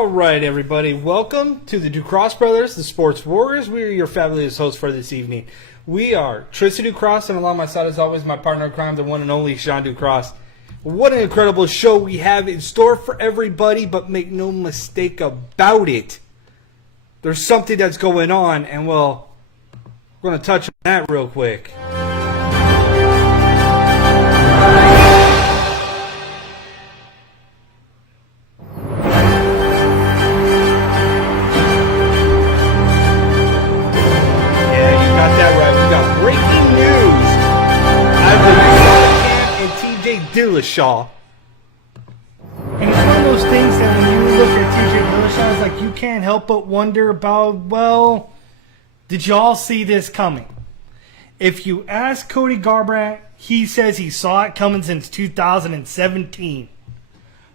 All right, everybody. Welcome to the Ducross Brothers, the Sports Warriors. We are your fabulous hosts for this evening. We are Tristan Ducross, and along my side, as always, my partner in crime, the one and only Sean Ducross. What an incredible show we have in store for everybody, but make no mistake about it. There's something that's going on, and, well, we're going to touch on that real quick. Dillashaw. And it's one of those things that when you look at TJ Dillashaw, it's like you can't help but wonder about, well, did y'all see this coming? If you ask Cody Garbrandt, he says he saw it coming since 2017.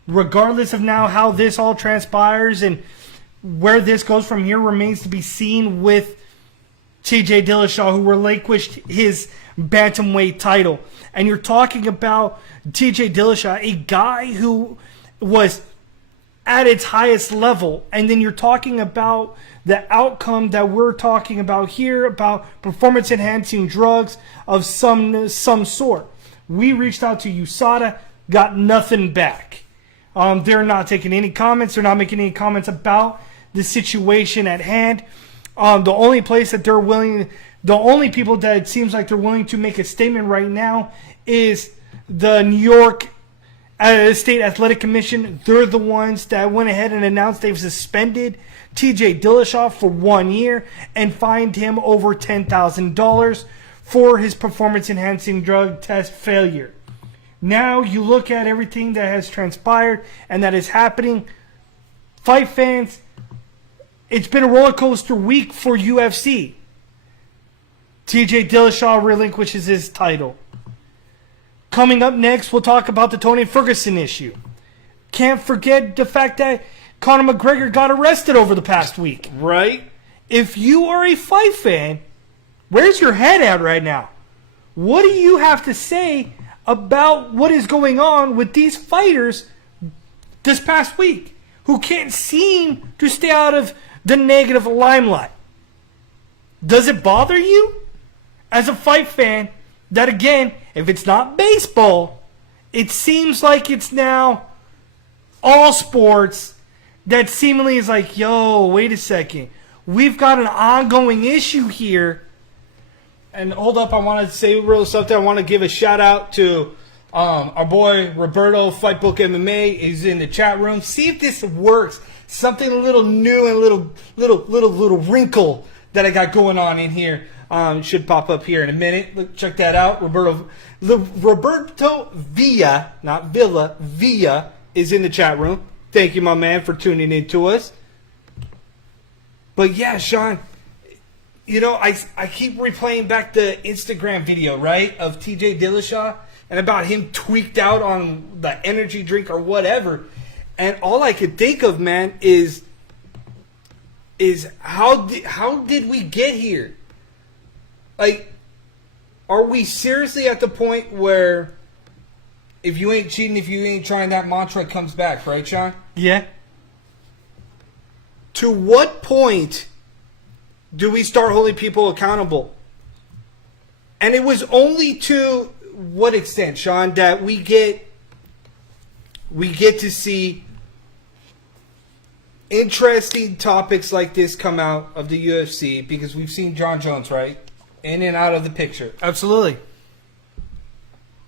Regardless of now how this all transpires and where this goes from here remains to be seen with TJ Dillashaw, who relinquished his bantamweight title. And you're talking about TJ Dillashaw, a guy who was at its highest level. And then you're talking about the outcome that we're talking about here, about performance-enhancing drugs of some sort. We reached out to USADA, got nothing back. They're not taking any comments. They're not making any comments about the situation at hand. The only place that they're willing... The only people that it seems like they're willing to make a statement right now is the New York State Athletic Commission. They're the ones that went ahead and announced they've suspended TJ Dillashaw for 1 year and fined him over $10,000 for his performance-enhancing drug test failure. Now you look at everything that has transpired and that is happening. Fight fans, it's been a roller coaster week for UFC. TJ Dillashaw relinquishes his title. Coming up next, we'll talk about the Tony Ferguson issue. Can't forget the fact that Conor McGregor got arrested over the past week. Right? If you are a fight fan, where's your head at right now? What do you have to say about what is going on with these fighters this past week who can't seem to stay out of the negative limelight? Does it bother you? As a fight fan, that again, if it's not baseball, it seems like it's now all sports that seemingly is like, yo, wait a second. We've got an ongoing issue here. And hold up, I want to say real something. I want to give a shout out to our boy Roberto, Fightbook MMA. He's in the chat room. See if this works. Something a little new and a little wrinkle that I got going on in here. Should pop up here in a minute. Look, check that out. Roberto Villa, not Villa, Villa is in the chat room. Thank you, my man, for tuning in to us. But yeah, Sean, you know, I keep replaying back the Instagram video, right, of TJ Dillashaw and about him tweaked out on the energy drink or whatever. And all I could think of, man, is how did we get here? Like, are we seriously at the point where if you ain't cheating, if you ain't trying, that mantra comes back, right, Sean? Yeah. To what point do we start holding people accountable? And it was only to what extent, Sean, that we get to see interesting topics like this come out of the UFC because we've seen John Jones, right? In and out of the picture. Absolutely.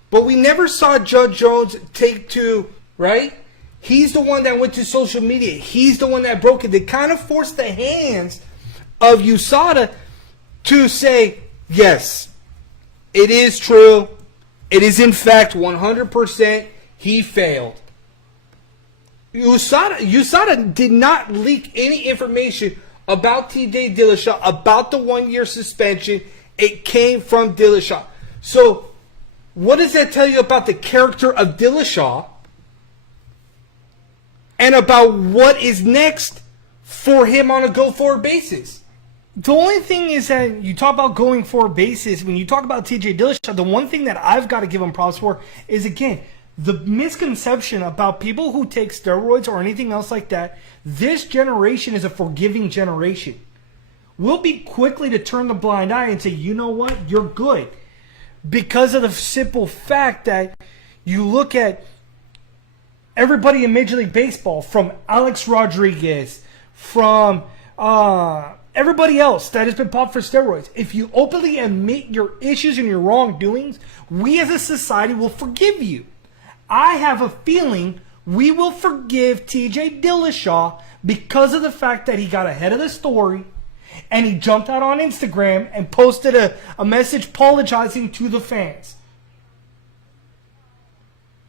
But we never saw Judge Jones take to, right? He's the one that went to social media. He's the one that broke it. They kind of forced the hands of USADA to say, yes, it is true. It is in fact 100% he failed. USADA did not leak any information about TJ Dillashaw, about the 1 year suspension. It came from Dillashaw. So, what does that tell you about the character of Dillashaw? And about what is next for him on a go-forward basis? The only thing is that you talk about going forward basis, when you talk about TJ Dillashaw, the one thing that I've got to give him props for is, again, the misconception about people who take steroids or anything else like that, this generation is a forgiving generation. We'll be quickly to turn the blind eye and say, you know what, you're good. Because of the simple fact that you look at everybody in Major League Baseball, from Alex Rodriguez, from everybody else that has been popped for steroids. If you openly admit your issues and your wrongdoings, we as a society will forgive you. I have a feeling we will forgive TJ Dillashaw because of the fact that he got ahead of the story and he jumped out on Instagram and posted a message apologizing to the fans.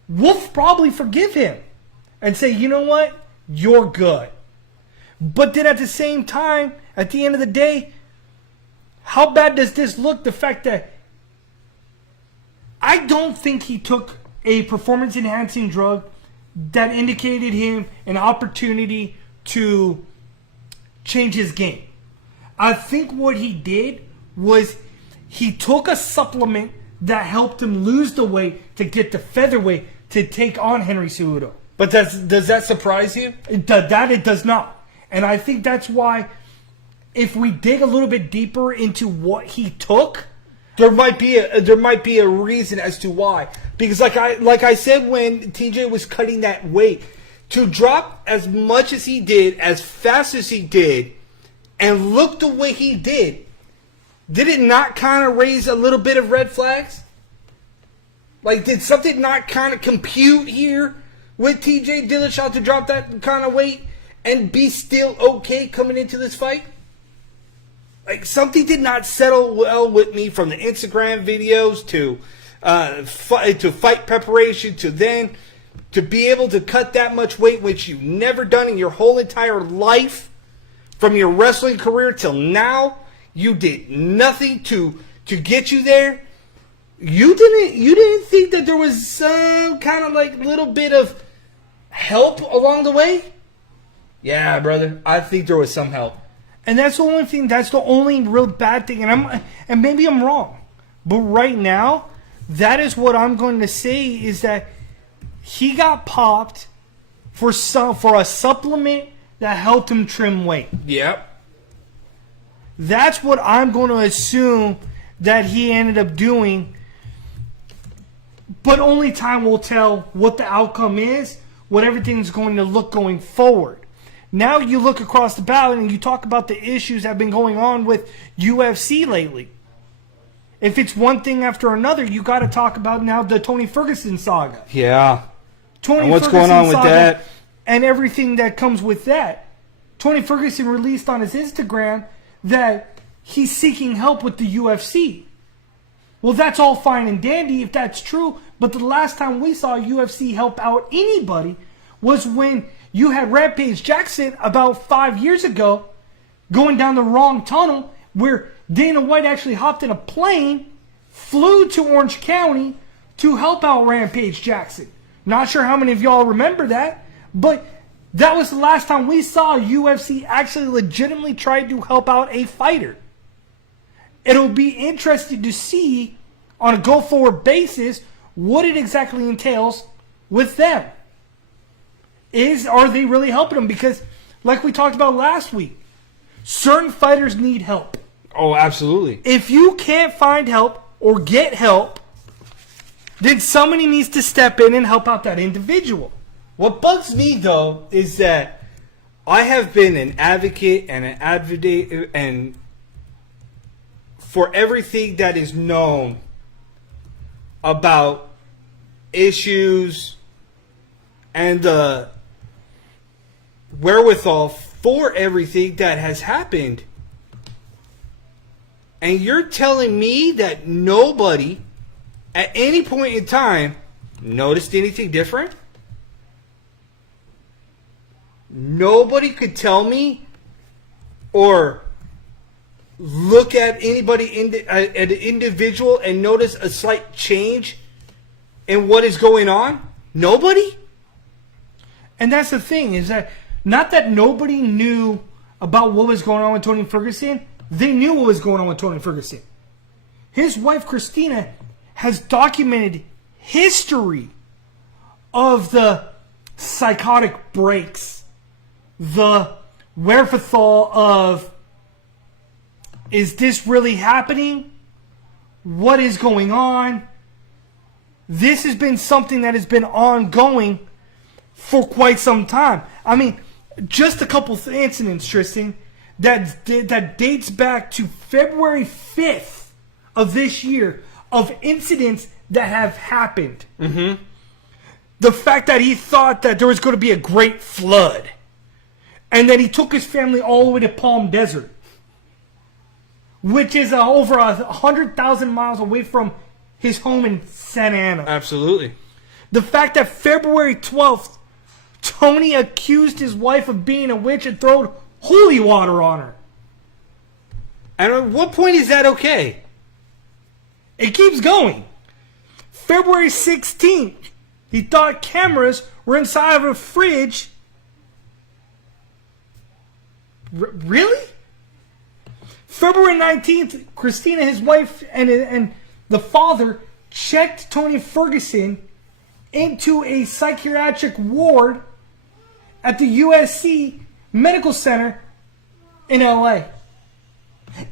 We'll probably forgive him and say, you know what? You're good. But then at the same time, at the end of the day, how bad does this look? The fact that I don't think he took a performance-enhancing drug that indicated him an opportunity to change his game. I think what he did was he took a supplement that helped him lose the weight to get the featherweight to take on Henry Cejudo. But does that surprise you? It does not. And I think that's why if we dig a little bit deeper into what he took, there might be a reason as to why. Because like I said when TJ was cutting that weight, to drop as much as he did, as fast as he did, and look the way he did it not kind of raise a little bit of red flags? Like, did something not kind of compute here with TJ Dillashaw to drop that kind of weight and be still okay coming into this fight? Like, something did not settle well with me from the Instagram videos to fight preparation to then to be able to cut that much weight, which you've never done in your whole entire life, from your wrestling career till now. You did nothing to get you there. You didn't think that there was some kind of like little bit of help along the way? Yeah, brother, I think there was some help. And that's the only thing. That's the only real bad thing. And maybe I'm wrong, but right now, that is what I'm going to say is that he got popped for a supplement that helped him trim weight. Yep. That's what I'm going to assume that he ended up doing. But only time will tell what the outcome is, what everything's going to look going forward. Now you look across the ballot and you talk about the issues that have been going on with UFC lately. If it's one thing after another, you got to talk about now the Tony Ferguson saga. Yeah. And what's going on with that? And everything that comes with that. Tony Ferguson released on his Instagram that he's seeking help with the UFC. Well, that's all fine and dandy if that's true, but the last time we saw UFC help out anybody was when you had Rampage Jackson about 5 years ago going down the wrong tunnel where Dana White actually hopped in a plane, flew to Orange County to help out Rampage Jackson. Not sure how many of y'all remember that, but that was the last time we saw UFC actually legitimately try to help out a fighter. It'll be interesting to see on a go-forward basis what it exactly entails with them. Are they really helping them? Because, like we talked about last week, certain fighters need help. Oh, absolutely. If you can't find help or get help, then somebody needs to step in and help out that individual. What bugs me, though, is that I have been an advocate and an advocate and for everything that is known about issues and the wherewithal for everything that has happened. And you're telling me that nobody at any point in time noticed anything different? Nobody could tell me or look at anybody, at an individual and notice a slight change in what is going on? Nobody? And that's the thing, is that not that nobody knew about what was going on with Tony Ferguson. They knew what was going on with Tony Ferguson. His wife, Christina, has documented history of the psychotic breaks, the wherewithal of, is this really happening? What is going on? This has been something that has been ongoing for quite some time. I mean, just a couple of incidents, Tristan, that dates back to February 5th of this year of incidents that have happened. Mm-hmm. The fact that he thought that there was going to be a great flood, and that he took his family all the way to Palm Desert, which is over 100,000 miles away from his home in Santa Ana. Absolutely. The fact that February 12th, Tony accused his wife of being a witch and thrown holy water on her. And at what point is that okay? It keeps going. February 16th, he thought cameras were inside of a fridge. Really? February 19th, Christina, his wife, and the father checked Tony Ferguson into a psychiatric ward at the USC Medical Center in LA,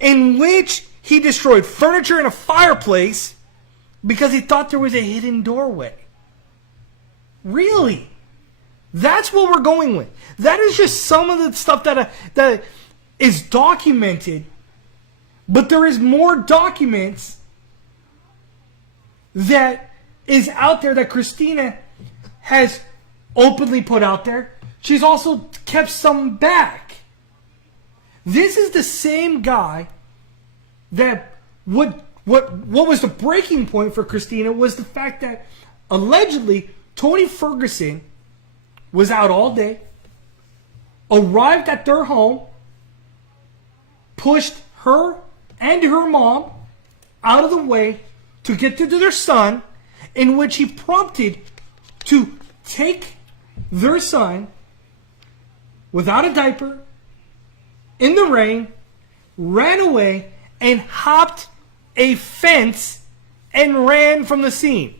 in which he destroyed furniture and a fireplace because he thought there was a hidden doorway. Really? That's what we're going with. That is just some of the stuff that is documented, but there is more documents that is out there that Christina has openly put out there. She's also kept some back. This is the same guy that what was the breaking point for Christina was the fact that allegedly Tony Ferguson was out all day, arrived at their home, pushed her and her mom out of the way to get to their son, in which he prompted to take their son without a diaper, in the rain, ran away, and hopped a fence and ran from the scene.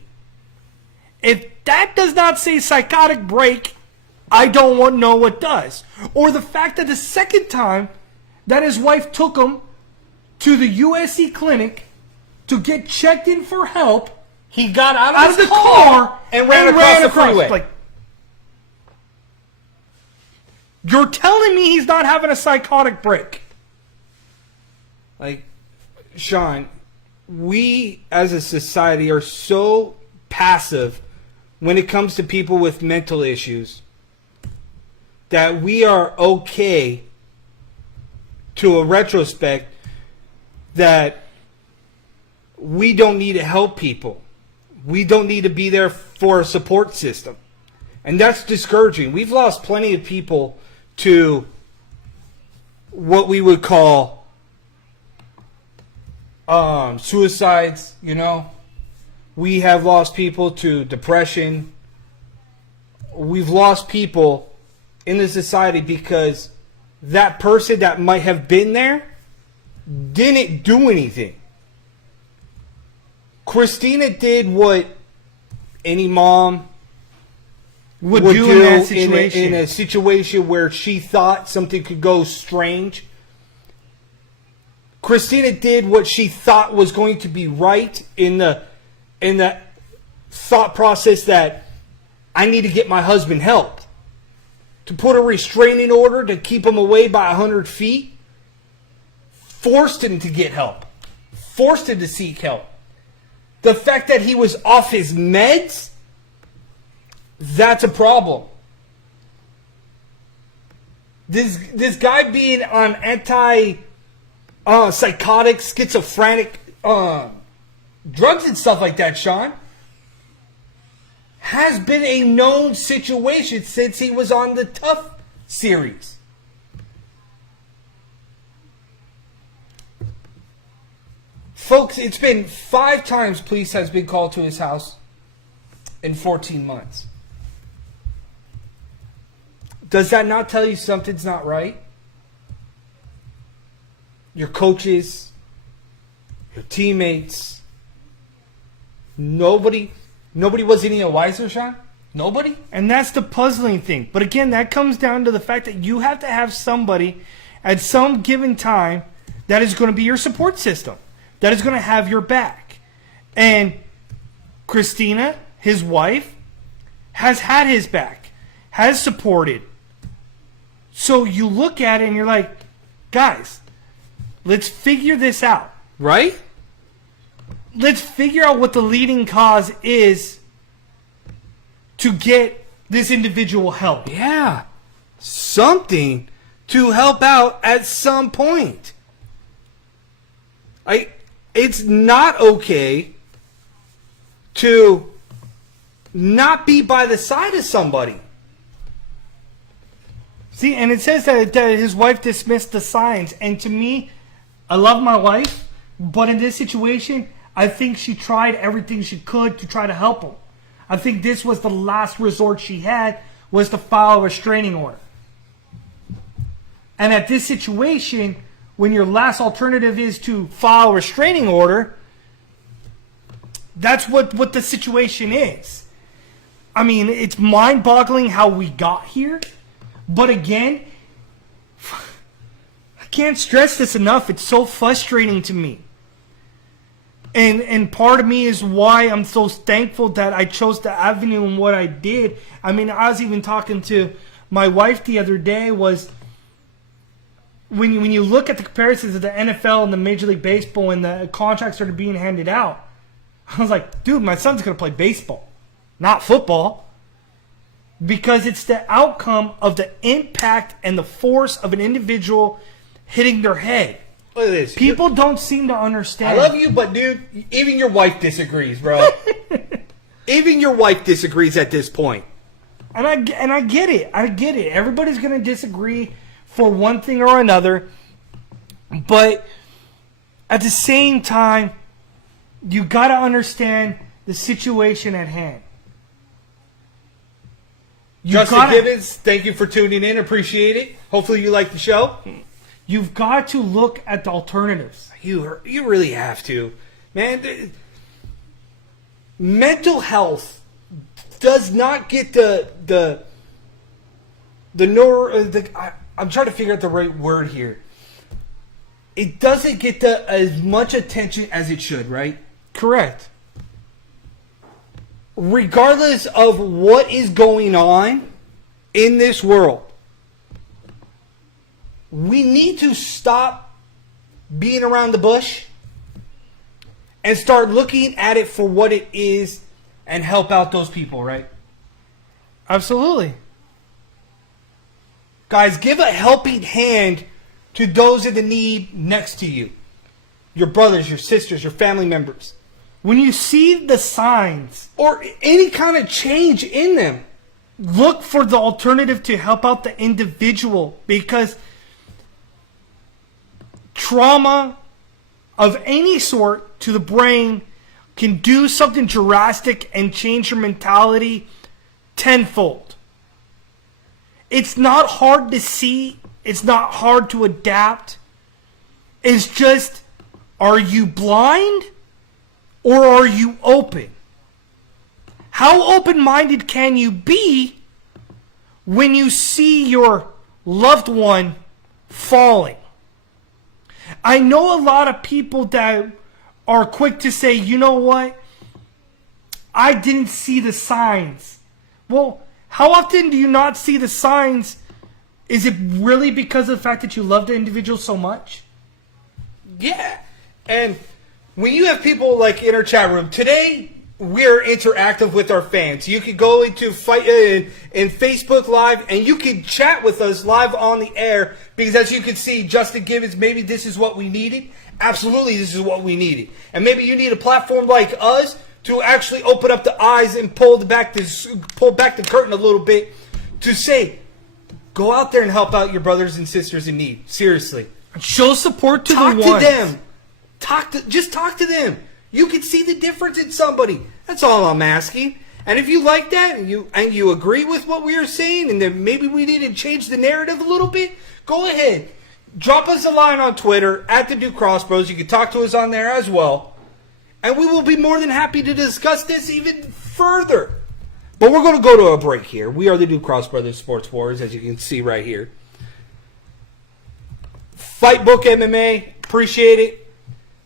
If that does not say psychotic break, I don't know what does. Or the fact that the second time that his wife took him to the USC clinic to get checked in for help, he got out of the car and ran across the freeway. Like, you're telling me he's not having a psychotic break? Like, Sean, we as a society are so passive when it comes to people with mental issues that we are okay to a retrospect that we don't need to help people. We don't need to be there for a support system. And that's discouraging. We've lost plenty of people to what we would call suicides, you know. We have lost people to depression. We've lost people in the society because that person that might have been there didn't do anything. Christina did what any mom would do in that situation. In a situation where she thought something could go strange. Christina did what she thought was going to be right in the thought process that I need to get my husband help. To put a restraining order to keep him away by 100 feet. Forced him to get help. Forced him to seek help. The fact that he was off his meds, that's a problem. This guy being on psychotic, schizophrenic drugs and stuff like that, Sean, has been a known situation since he was on the Tough series. Folks, it's been 5 times police has been called to his house in 14 months. Does that not tell you something's not right? Your coaches, your teammates, nobody was any wiser, Sean? Nobody? And that's the puzzling thing. But again, that comes down to the fact that you have to have somebody at some given time that is going to be your support system, that is going to have your back. And Christina, his wife, has had his back, has supported. So you look at it and you're like, guys, let's figure this out. Right? Let's figure out what the leading cause is to get this individual help. Yeah. Something to help out at some point. It's not okay to not be by the side of somebody. See, and it says that his wife dismissed the signs. And to me, I love my wife, but in this situation, I think she tried everything she could to try to help him. I think this was the last resort she had, was to file a restraining order. And at this situation, when your last alternative is to file a restraining order, that's what the situation is. I mean, it's mind-boggling how we got here. But again, I can't stress this enough. It's so frustrating to me. And part of me is why I'm so thankful that I chose the avenue and what I did. I mean, I was even talking to my wife the other day, was when you look at the comparisons of the NFL and the Major League Baseball and the contracts started being handed out, I was like, dude, my son's going to play baseball, not football. Because it's the outcome of the impact and the force of an individual hitting their head. Look at this. People don't seem to understand. I love you, but dude, even your wife disagrees, bro. Even your wife disagrees at this point. And I get it. I get it. Everybody's going to disagree for one thing or another. But at the same time, you got to understand the situation at hand. Justin Gibbons, thank you for tuning in. Appreciate it. Hopefully you like the show. You've got to look at the alternatives. You really have to. Man, mental health does not get I'm trying to figure out the right word here. It doesn't get as much attention as it should, right? Correct. Regardless of what is going on in this world, we need to stop being around the bush and start looking at it for what it is and help out those people, right? Absolutely. Guys, give a helping hand to those in the need next to you. Your brothers, your sisters, your family members. When you see the signs or any kind of change in them, look for the alternative to help out the individual, because trauma of any sort to the brain can do something drastic and change your mentality tenfold. It's not hard to see. It's not hard to adapt. It's just, are you blind? Or are you open? How open-minded can you be when you see your loved one falling? I know a lot of people that are quick to say, you know what? I didn't see the signs. Well, how often do you not see the signs? Is it really because of the fact that you love the individual so much? Yeah. And when you have people like in our chat room, today we're interactive with our fans. You can go into in Facebook Live and you can chat with us live on the air, because as you can see, Justin Gibbons, maybe this is what we needed. Absolutely, this is what we needed. And maybe you need a platform like us to actually open up the eyes and pull back the curtain a little bit to say, go out there and help out your brothers and sisters in need. Seriously. Show support to talk the to ones. them. Just talk to them. You can see the difference in somebody. That's all I'm asking. And if you like that and you agree with what we are saying, and then maybe we need to change the narrative a little bit, go ahead. Drop us a line on Twitter at the Duke Cross Bros. You can talk to us on there as well. And we will be more than happy to discuss this even further. But we're going to go to a break here. We are the Ducross Brothers Sports Wars, as you can see right here. Fight Book MMA, appreciate it.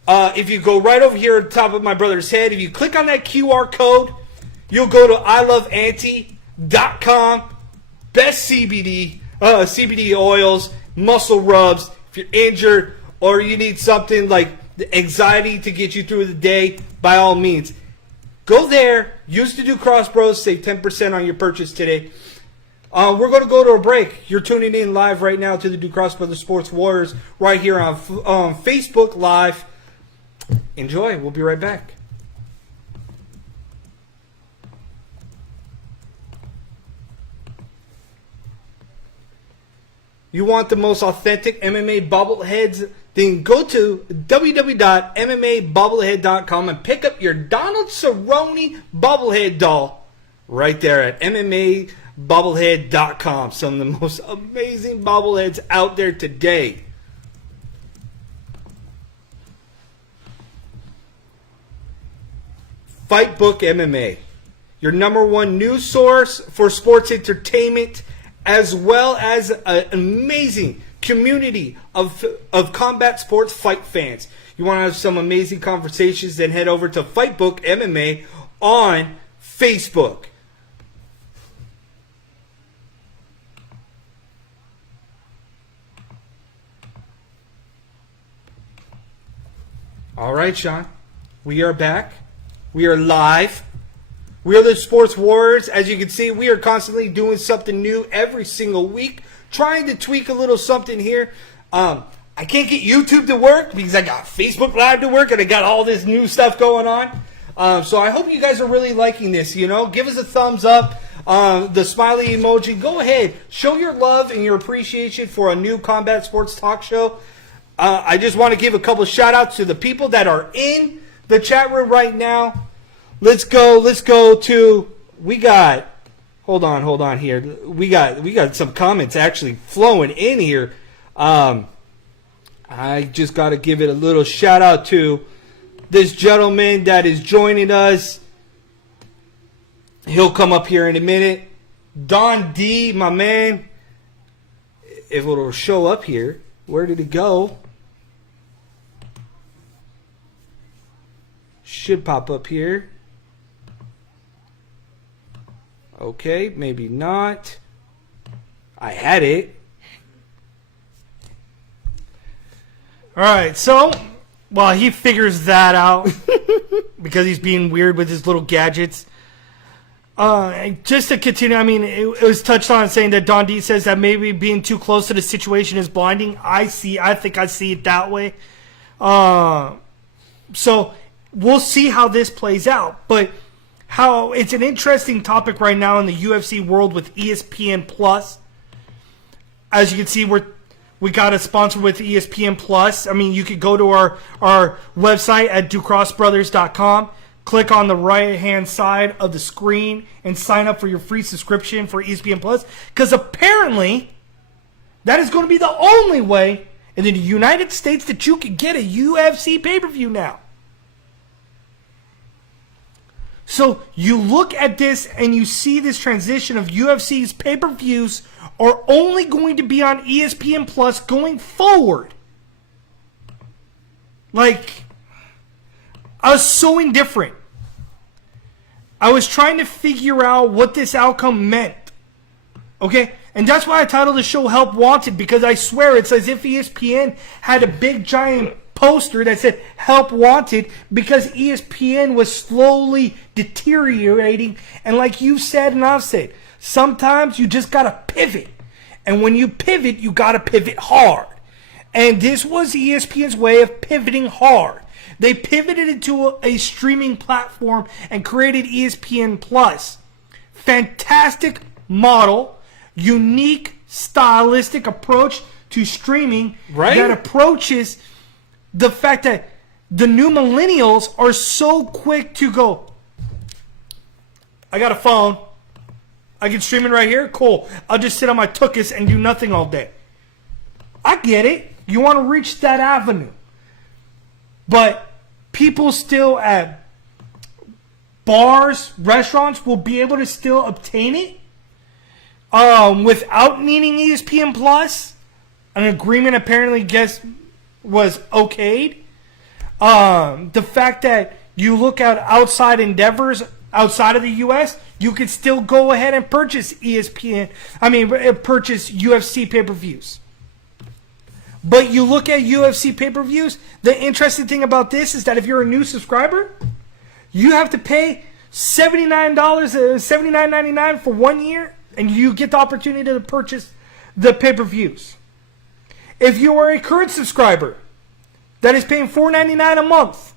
If you go right over here at the top of my brother's head, if you click on that QR code, you'll go to iloveanti.com. Best CBD oils, muscle rubs. If you're injured or you need something like the anxiety to get you through the day, by all means, go there. Use the Ducross Bros. Save 10% on your purchase today. We're going to go to a break. You're tuning in live right now to the Ducross Brothers Sports Warriors right here on Facebook Live. Enjoy. We'll be right back. You want the most authentic MMA bobbleheads? Then go to www.mmabobblehead.com and pick up your Donald Cerrone bobblehead doll right there at mmabobblehead.com. Some of the most amazing bobbleheads out there today. Fight Book MMA, your number one news source for sports entertainment, as well as an amazing community of combat sports fight fans. You want to have some amazing conversations, then head over to Fight Book MMA on Facebook. All right, Sean, we are back. We are live. We are the Sports Warriors. As you can see, we are constantly doing something new every single week, trying to tweak a little something here. I can't get YouTube to work because I got Facebook Live to work and I got all this new stuff going on. So I hope you guys are really liking this. Give us a thumbs up, the smiley emoji. Go ahead. Show your love and your appreciation for a new combat sports talk show. I just want to give a couple shout outs to the people that are in the chat room right now. Let's go to, we got, hold on here. We got some comments actually flowing in here. I just got to give it a little shout out to this gentleman that is joining us. He'll come up here in a minute. Don D, my man. If it'll show up here. Where did it go? Should pop up here. Okay, maybe not. I had it. All right, so while he figures that out, because he's being weird with his little gadgets, just to continue, I mean, it was touched on saying that Don D says that maybe being too close to the situation is blinding. I think I see it that way. So we'll see how this plays out, but how it's an interesting topic right now in the UFC world with ESPN Plus. As you can see, we got a sponsor with ESPN Plus. I mean, you could go to our website at ducrossbrothers.com, click on the right-hand side of the screen, and sign up for your free subscription for ESPN Plus, because apparently that is going to be the only way in the United States that you can get a UFC pay-per-view now. So you look at this and you see this transition of UFC's pay-per-views are only going to be on ESPN Plus going forward. Like, I was so indifferent. I was trying to figure out what this outcome meant. Okay? And that's why I titled the show Help Wanted, because I swear it's as if ESPN had a big giant poster that said Help Wanted, because ESPN was slowly deteriorating. And like you said and I've said, sometimes you just got to pivot. And when you pivot, you got to pivot hard. And this was ESPN's way of pivoting hard. They pivoted into a streaming platform and created ESPN Plus. Fantastic model, unique stylistic approach to streaming, right, that approaches the fact that the new millennials are so quick to go, I got a phone, I can stream it right here, cool, I'll just sit on my tuchus and do nothing all day. I get it. You want to reach that avenue. But people still at bars, restaurants will be able to still obtain it without needing ESPN Plus. An agreement apparently was okayed. The fact that you look at outside endeavors outside of the U.S., you can still go ahead and purchase purchase UFC pay-per-views. But you look at UFC pay-per-views, the interesting thing about this is that if you're a new subscriber, you have to pay $79.99 for 1 year, and you get the opportunity to purchase the pay-per-views. If you are a current subscriber that is paying $4.99 a month,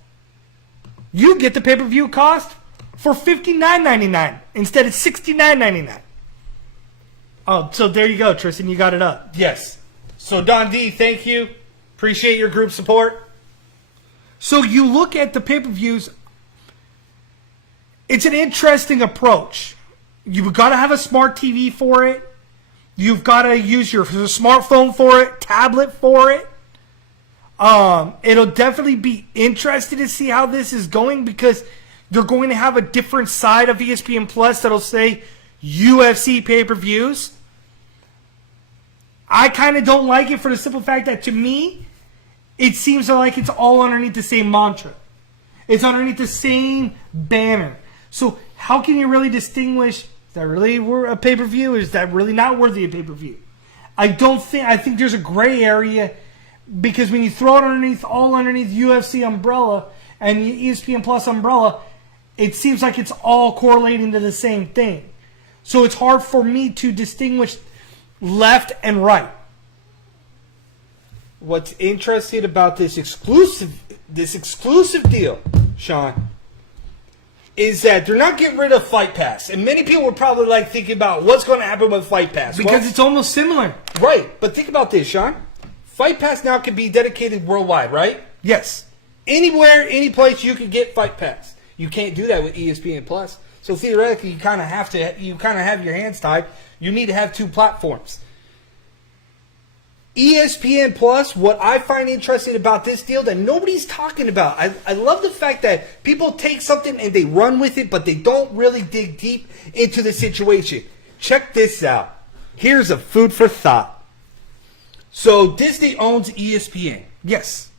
you get the pay-per-view cost for $59.99 instead of $69.99. Oh, so there you go, Tristan. You got it up. Yes. So, Don D, thank you. Appreciate your group support. So you look at the pay-per-views. It's an interesting approach. You've got to have a smart TV for it. You've got to use your smartphone for it, tablet for it. It'll definitely be interesting to see how this is going because they're going to have a different side of ESPN Plus that'll say UFC pay-per-views. I kind of don't like it for the simple fact that to me, it seems like it's all underneath the same mantra. It's underneath the same banner. So how can you really distinguish, is that really a pay-per-view? Is that really not worthy of pay-per-view? I think there's a gray area because when you throw it underneath UFC umbrella and ESPN Plus umbrella, it seems like it's all correlating to the same thing. So it's hard for me to distinguish left and right. What's interesting about this exclusive deal, Sean, is that they're not getting rid of Fight Pass. And many people were probably like thinking about what's going to happen with Fight Pass. Because it's almost similar. Right. But think about this, Sean. Fight Pass now can be dedicated worldwide, right? Yes. Anywhere, any place you can get Fight Pass. You can't do that with ESPN Plus. So theoretically, you kind of have your hands tied. You need to have two platforms. ESPN Plus, what I find interesting about this deal that nobody's talking about, I love the fact that people take something and they run with it, but they don't really dig deep into the situation. Check this out. Here's a food for thought. So Disney owns ESPN. Yes.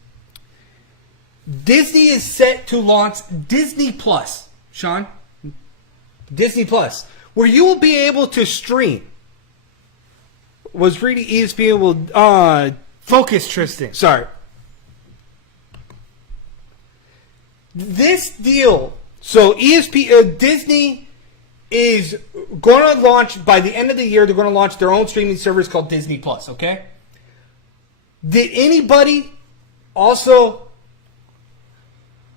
Disney is set to launch Disney Plus, Sean. Disney Plus, where you will be able to stream. Was reading ESPN will focus, Tristan. Sorry. This deal, so Disney is going to launch by the end of the year. They're going to launch their own streaming service called Disney Plus. Okay. Did anybody also,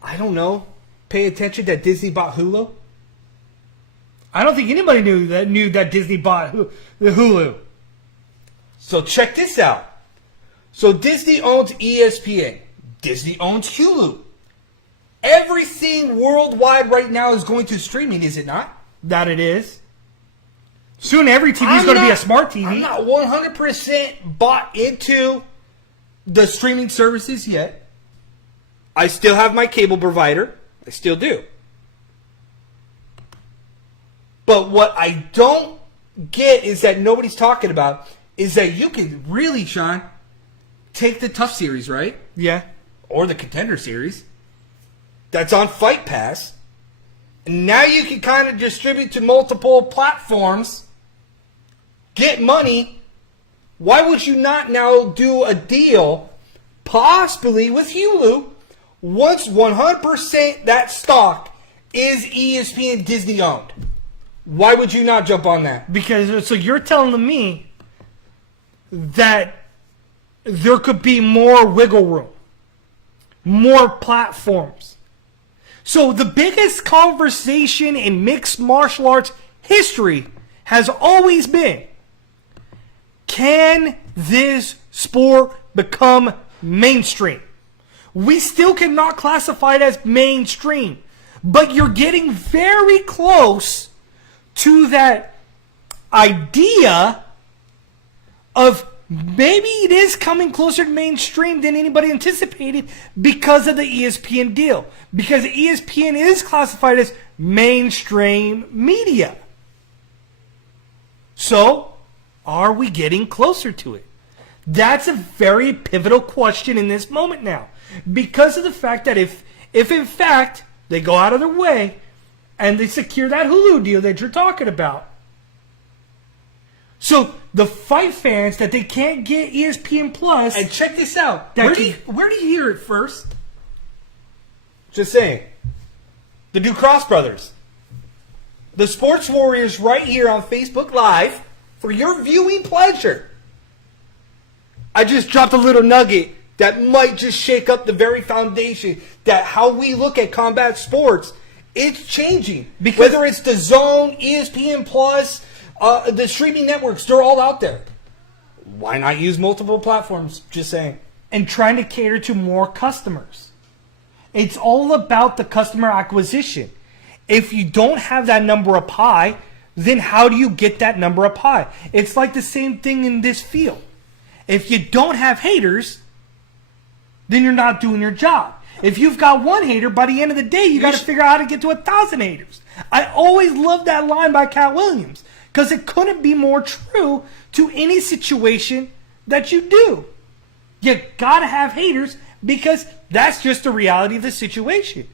I don't know, pay attention that Disney bought Hulu? I don't think anybody knew that Disney bought the Hulu. So check this out. So Disney owns ESPN. Disney owns Hulu. Everything worldwide right now is going to streaming, is it not? That it is. Soon every TV is going to be a smart TV. I'm not 100% bought into the streaming services yet. I still have my cable provider. I still do. But what I don't get is that nobody's talking about is that you can really, Sean, take the Tough series, right? Yeah. Or the Contender series that's on Fight Pass. And now you can kind of distribute to multiple platforms, get money. Why would you not now do a deal, possibly with Hulu, once 100% that stock is ESPN Disney owned? Why would you not jump on that? Because, so you're telling me that there could be more wiggle room, more platforms. So the biggest conversation in mixed martial arts history has always been, can this sport become mainstream? We still cannot classify it as mainstream, but you're getting very close to that idea of maybe it is coming closer to mainstream than anybody anticipated because of the ESPN deal. Because ESPN is classified as mainstream media. So, are we getting closer to it? That's a very pivotal question in this moment now. Because of the fact that if in fact they go out of their way and they secure that Hulu deal that you're talking about, so the fight fans that they can't get ESPN Plus, and check this out. Where do you hear it first? Just saying. The Ducross brothers. The Sports Warriors right here on Facebook Live for your viewing pleasure. I just dropped a little nugget that might just shake up the very foundation that how we look at combat sports. It's changing. Because whether it's the DAZN, ESPN Plus, the streaming networks, they're all out there. Why not use multiple platforms? Just saying. And trying to cater to more customers. It's all about the customer acquisition. If you don't have that number of pie, then how do you get that number of pie? It's like the same thing in this field. If you don't have haters, then you're not doing your job. If you've got one hater, by the end of the day, you got to figure out how to get to 1,000 haters. I always loved that line by Cat Williams because it couldn't be more true to any situation that you do. You got to have haters because that's just the reality of the situation.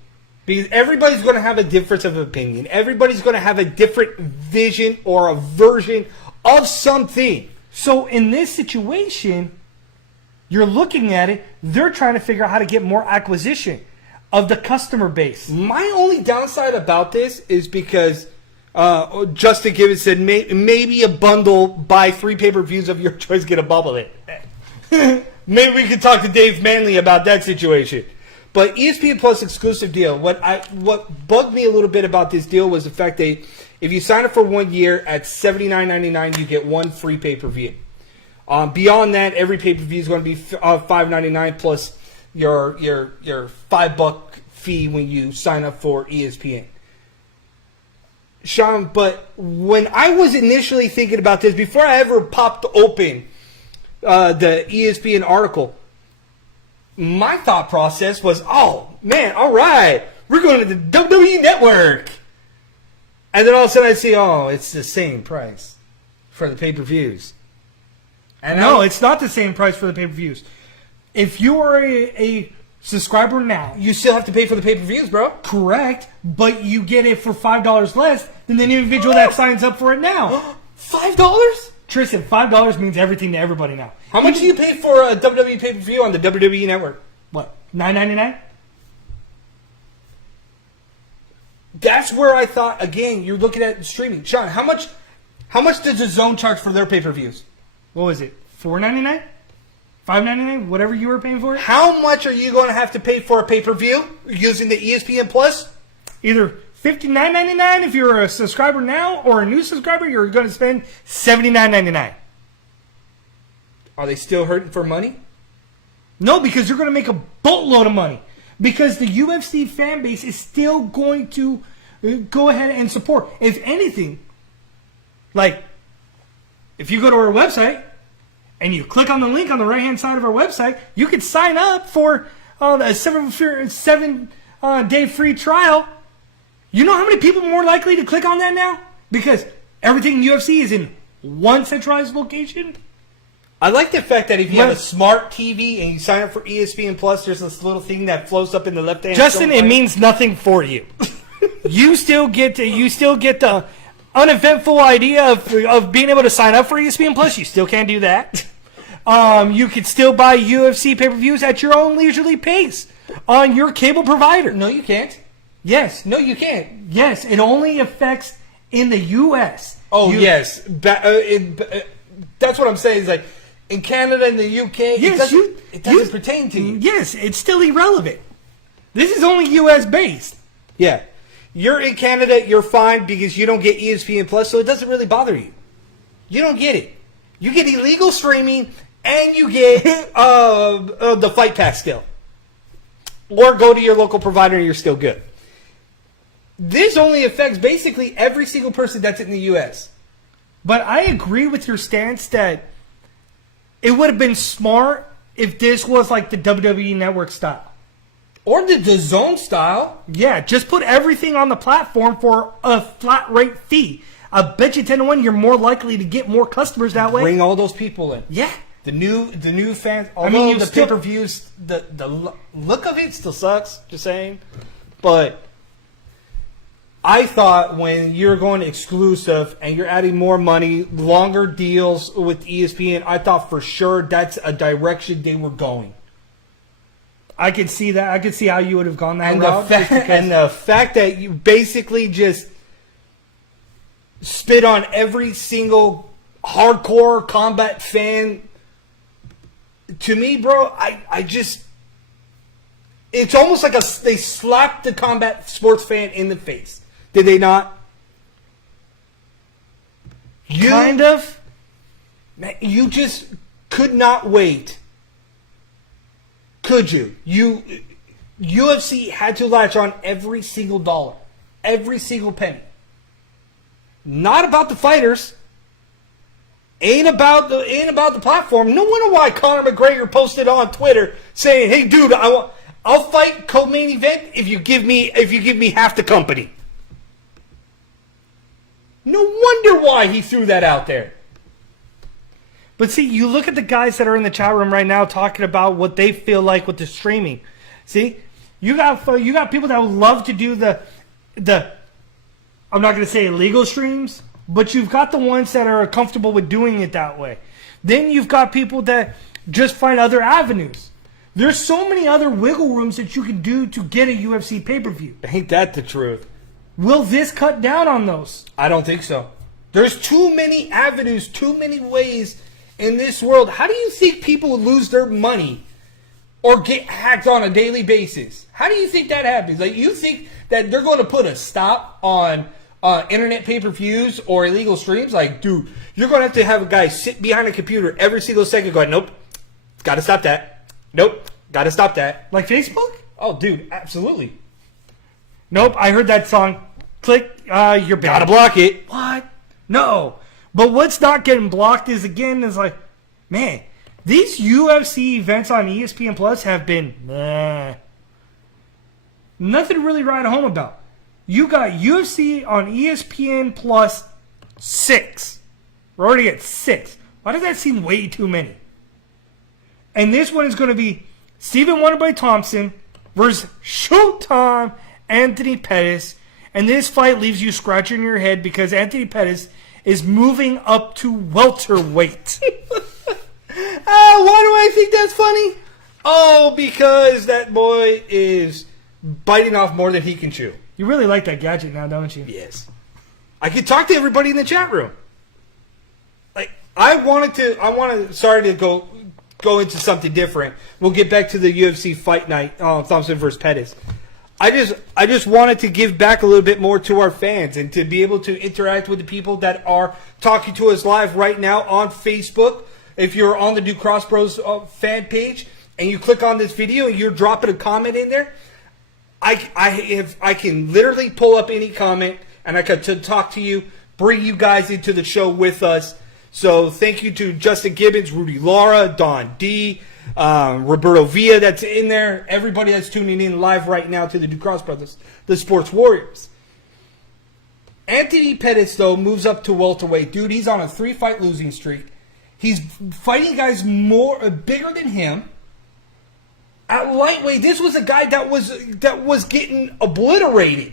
Because everybody's going to have a difference of opinion. Everybody's going to have a different vision or a version of something. So in this situation, you're looking at it, they're trying to figure out how to get more acquisition of the customer base. My only downside about this is because Justin Gibbons said maybe a bundle, buy 3 pay-per-views of your choice, get a bubble in. Maybe we could talk to Dave Manley about that situation. But ESPN Plus exclusive deal, what bugged me a little bit about this deal was the fact that if you sign up for 1 year at $79.99, you get 1 free pay-per-view. Beyond that, every pay-per-view is going to be $5.99 plus your $5 fee when you sign up for ESPN. Sean, but when I was initially thinking about this, before I ever popped open the ESPN article, my thought process was, oh, man, all right, we're going to the WWE Network. And then all of a sudden I see, oh, it's the same price for the pay-per-views. And no, it's not the same price for the pay-per-views. If you are a subscriber now, you still have to pay for the pay-per-views, bro. Correct, but you get it for $5 less than the individual that signs up for it now. $5? Tristan, $5 means everything to everybody now. How much do you pay for a WWE pay-per-view on the WWE Network? What, $9.99? That's where I thought, again, you're looking at streaming. Sean, how much does the DAZN charge for their pay-per-views? What was it, $4.99? $5.99? Whatever you were paying for it? How much are you going to have to pay for a pay-per-view using the ESPN Plus? Either $59.99 if you're a subscriber now, or a new subscriber, you're going to spend $79.99. Are they still hurting for money? No, because you're going to make a boatload of money. Because the UFC fan base is still going to go ahead and support. If anything, like, if you go to our website and you click on the link on the right-hand side of our website, you could sign up for a 7-day free trial. You know how many people are more likely to click on that now? Because everything UFC is in one centralized location. I like the fact that if you have a smart TV and you sign up for ESPN Plus, there's this little thing that floats up in the left hand. Justin, it means nothing for you. You still get the uneventful idea of being able to sign up for ESPN Plus. You still can't do that. You could still buy UFC pay-per-views at your own leisurely pace on your cable provider. No, you can't. Yes. No, you can't. Yes, it only affects in the U.S. Oh, yes. That's what I'm saying. Is like in Canada and the UK, yes, it doesn't pertain to you. Yes, it's still irrelevant. This is only U.S. based. Yeah. You're in Canada, you're fine because you don't get ESPN Plus, so it doesn't really bother you. You don't get it. You get illegal streaming, and you get the Fight Pass still. Or go to your local provider and you're still good. This only affects basically every single person that's in the U.S. But I agree with your stance that it would have been smart if this was like the WWE Network style. Or the DAZN style. Yeah, just put everything on the platform for a flat rate fee. I bet you 10 to 1 you're more likely to get more customers that way. Bring all those people in. Yeah. The new fans. Although the pay-per-views, the look of it still sucks, just saying. But I thought when you're going exclusive and you're adding more money, longer deals with ESPN, I thought for sure that's a direction they were going. I could see that. I could see how you would have gone that And route. the fact that you basically just spit on every single hardcore combat fan, to me, bro, I just... It's almost like they slapped the combat sports fan in the face. Did they not? Kind of. You just could not wait. Could you? UFC had to latch on every single dollar. Every single penny. Not about the fighters. Ain't about the platform. No wonder why Conor McGregor posted on Twitter saying, "Hey, dude, I'll fight co-main event if you give me half the company." No wonder why he threw that out there. But see, you look at the guys that are in the chat room right now talking about what they feel like with the streaming. See, you got people that would love to do the I'm not going to say illegal streams, but you've got the ones that are comfortable with doing it that way. Then you've got people that just find other avenues. There's so many other wiggle rooms that you can do to get a UFC pay-per-view. Ain't that the truth? Will this cut down on those? I don't think so. There's too many avenues, too many ways in this world. How do you think people would lose their money or get hacked on a daily basis? How do you think that happens? Like, you think that they're going to put a stop on internet pay-per-views or illegal streams? Like, dude, you're going to have a guy sit behind a computer every single second going, "Nope, got to stop that. Nope, got to stop that." Like Facebook? Oh, dude, absolutely. Nope, I heard that song. Click, you're banned. Gotta block it. What? No. But what's not getting blocked is like, man, these UFC events on ESPN Plus have been nothing to really write home about. You got UFC on ESPN Plus 6. We're already at 6. Why does that seem way too many? And this one is going to be Stephen Wonderboy Thompson versus Showtime Anthony Pettis. And this fight leaves you scratching your head because Anthony Pettis is moving up to welterweight. Why do I think that's funny? Oh, because that boy is biting off more than he can chew. You really like that gadget now, don't you? Yes. I could talk to everybody in the chat room. Like, sorry to go into something different. We'll get back to the UFC fight night, Thompson versus Pettis. I just wanted to give back a little bit more to our fans and to be able to interact with the people that are talking to us live right now on Facebook. If you're on the Do Cross Bros fan page and you click on this video and you're dropping a comment in there, I can literally pull up any comment and I can talk to you, bring you guys into the show with us. So thank you to Justin Gibbons, Rudy Lara, Don D, Roberto Villa that's in there, everybody that's tuning in live right now to the Ducross Brothers, the Sports Warriors. Anthony Pettis, though, moves up to welterweight. Dude, he's on a 3-fight losing streak. He's fighting guys bigger than him. At lightweight, this was a guy that was getting obliterated,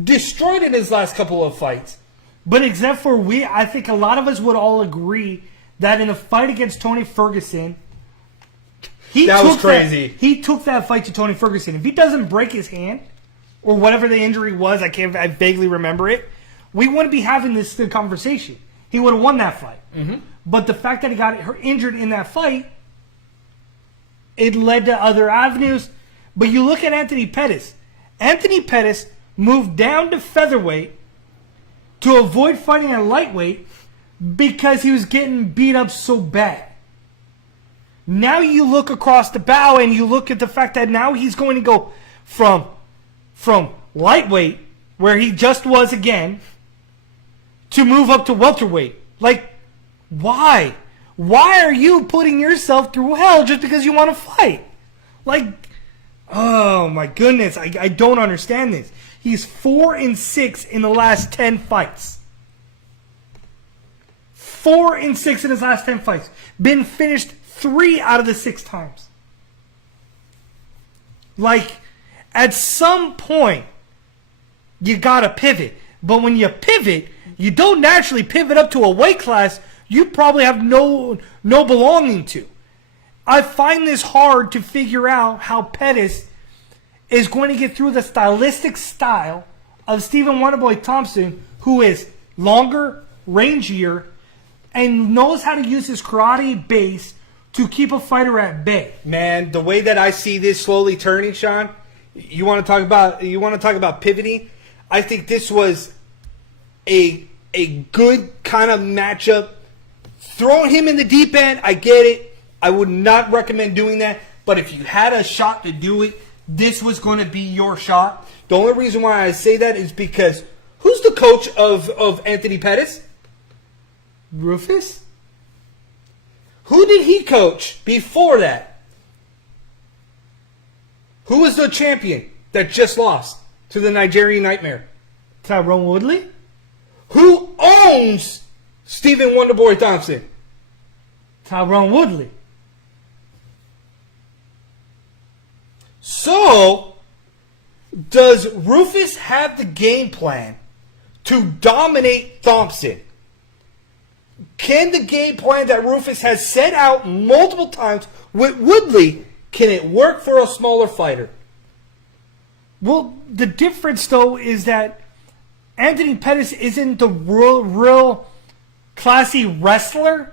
destroyed in his last couple of fights. But except for I think a lot of us would all agree that in the fight against Tony Ferguson, that was crazy. He took that fight to Tony Ferguson. If he doesn't break his hand or whatever the injury was, I vaguely remember it, we wouldn't be having this conversation. He would have won that fight. Mm-hmm. But the fact that he got injured in that fight, it led to other avenues. But you look at Anthony Pettis. Anthony Pettis moved down to featherweight to avoid fighting at lightweight because he was getting beat up so bad. Now you look across the bow and you look at the fact that now he's going to go from lightweight, where he just was again, to move up to welterweight. Like, why? Why are you putting yourself through hell just because you want to fight? Like, oh my goodness, I don't understand this. He's 4-6 in the last 10 fights. 4-6 in his last 10 fights. Been finished 3 out of the 6 times. Like, at some point, you gotta pivot. But when you pivot, you don't naturally pivot up to a weight class you probably have no belonging to. I find this hard to figure out how Pettis is going to get through the stylistic style of Stephen Wonderboy Thompson, who is longer, rangier, and knows how to use his karate base to keep a fighter at bay. Man, the way that I see this slowly turning, Sean, you want to talk about pivoting? I think this was a good kind of matchup. Throwing him in the deep end, I get it. I would not recommend doing that. But if you had a shot to do it, this was going to be your shot. The only reason why I say that is because who's the coach of Anthony Pettis? Rufus? Who did he coach before that? Who was the champion that just lost to the Nigerian Nightmare? Tyrone Woodley? Who owns Stephen Wonderboy Thompson? Tyrone Woodley. So, does Rufus have the game plan to dominate Thompson? Can the game plan that Rufus has set out multiple times with Woodley, can it work for a smaller fighter? Well, the difference, though, is that Anthony Pettis isn't the real classy wrestler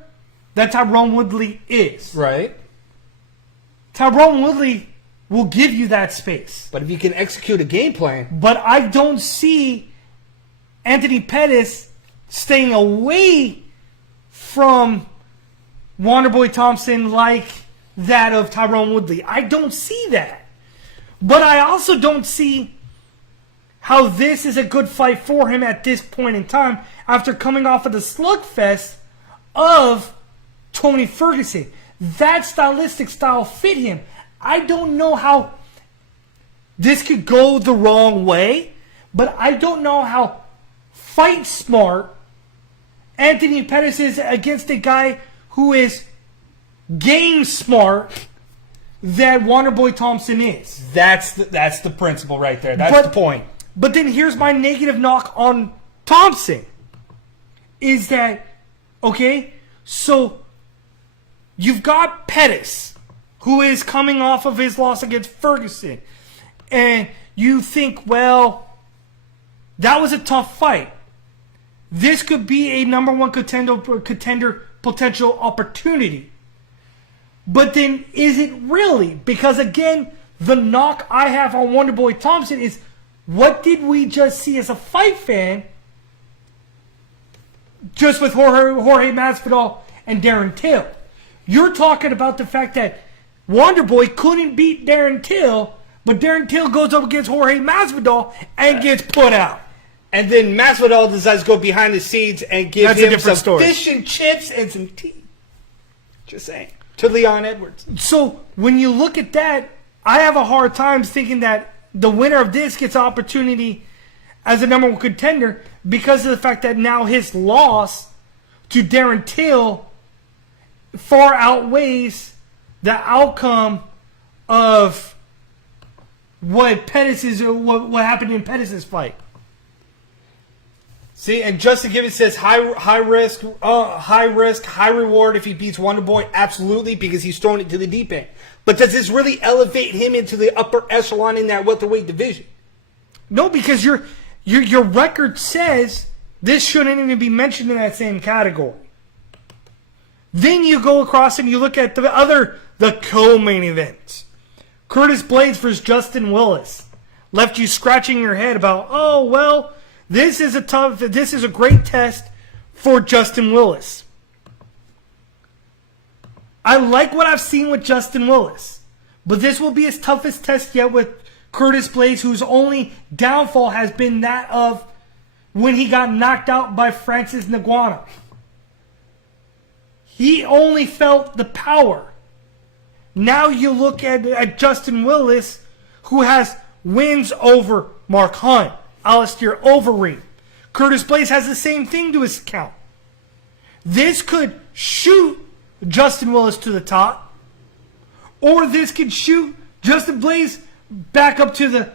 that Tyrone Woodley is. Right. Tyrone Woodley will give you that space. But if you can execute a game plan. But I don't see Anthony Pettis staying away from Wonderboy Thompson like that of Tyrone Woodley. I don't see that. But I also don't see how this is a good fight for him at this point in time after coming off of the slugfest of Tony Ferguson. That stylistic style fit him. I don't know how this could go the wrong way, but I don't know how fight smart Anthony Pettis is against a guy who is game smart that Wonderboy Thompson is. That's the principle right there. That's the point. But then here's my negative knock on Thompson. Is that, okay, so you've got Pettis, who is coming off of his loss against Ferguson. And you think, well, that was a tough fight. This could be a number one contender potential opportunity. But then is it really? Because again, the knock I have on Wonderboy Thompson is, what did we just see as a fight fan just with Jorge Masvidal and Darren Till? You're talking about the fact that Wonderboy couldn't beat Darren Till, but Darren Till goes up against Jorge Masvidal and gets put out. And then Masvidal decides to go behind the scenes and give him some fish and chips and some tea. Just saying. To Leon Edwards. So when you look at that, I have a hard time thinking that the winner of this gets opportunity as a number one contender because of the fact that now his loss to Darren Till far outweighs the outcome of what happened in Pettis' fight. See, and Justin Gibbons says high risk, high reward if he beats Wonderboy. Absolutely, because he's thrown it to the deep end. But does this really elevate him into the upper echelon in that welterweight division? No, because your record says this shouldn't even be mentioned in that same category. Then you go across and you look at the co-main events. Curtis Blades versus Justin Willis left you scratching your head about, oh well, this is a great test for Justin Willis. I like what I've seen with Justin Willis, but this will be his toughest test yet with Curtis Blades, whose only downfall has been that of when he got knocked out by Francis Ngannou. he only felt the power. Now you look at Justin Willis, who has wins over Mark Hunt, Alistair Overeem. Curtis Blaze has the same thing to his account. This could shoot Justin Willis to the top, or this could shoot Justin Blaze back up to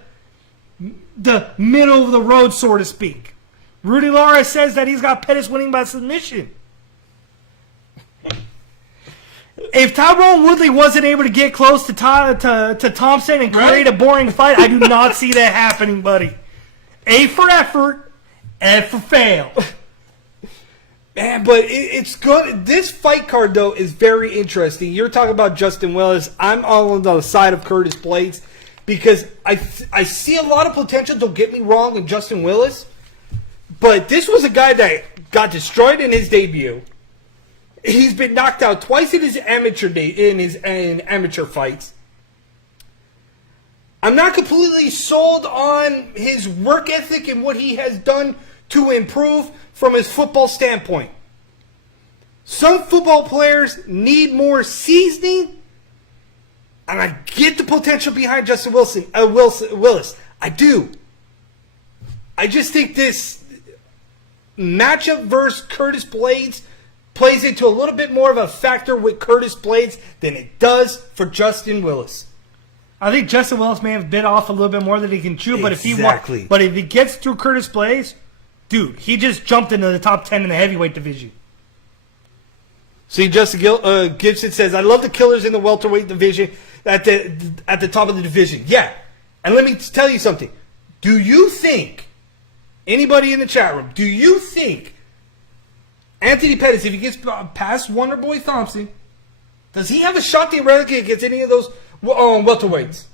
the middle of the road, so to speak. Rudy Lara says that he's got Pettis winning by submission. If Tyrone Woodley wasn't able to get close to Thompson and create a boring fight, I do not see that happening, buddy. A for effort, F for fail. Man, but it's good. This fight card, though, is very interesting. You're talking about Justin Willis. I'm all on the side of Curtis Blades because I see a lot of potential, don't get me wrong, in Justin Willis. But this was a guy that got destroyed in his debut. He's been knocked out twice in his amateur fights. I'm not completely sold on his work ethic and what he has done to improve from his football standpoint. Some football players need more seasoning, and I get the potential behind Justin Willis. I do. I just think this matchup versus Curtis Blades plays into a little bit more of a factor with Curtis Blades than it does for Justin Willis. I think Justin Willis may have bit off a little bit more than he can chew, but if he gets through Curtis Blades, dude, he just jumped into the top 10 in the heavyweight division. See, Justin Gibson says, I love the killers in the welterweight division at the top of the division. Yeah, and let me tell you something. Do you think, anybody in the chat room, do you think Anthony Pettis, if he gets past Wonderboy Thompson, does he have a shot theoretically against any of those welterweights?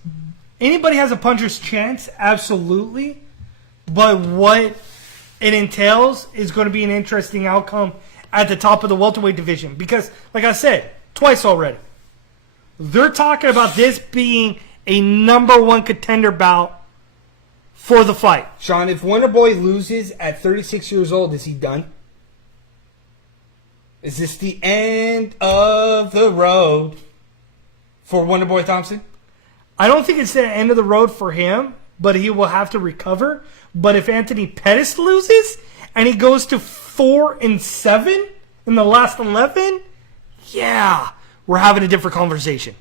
Anybody has a puncher's chance, absolutely. But what it entails is going to be an interesting outcome at the top of the welterweight division. Because, like I said, twice already, they're talking about this being a number one contender bout for the fight. Sean, if Wonderboy loses at 36 years old, is he done? Is this the end of the road for Wonderboy Thompson? I don't think it's the end of the road for him, but he will have to recover. But if Anthony Pettis loses and he goes to 4-7 in the last 11, yeah, we're having a different conversation.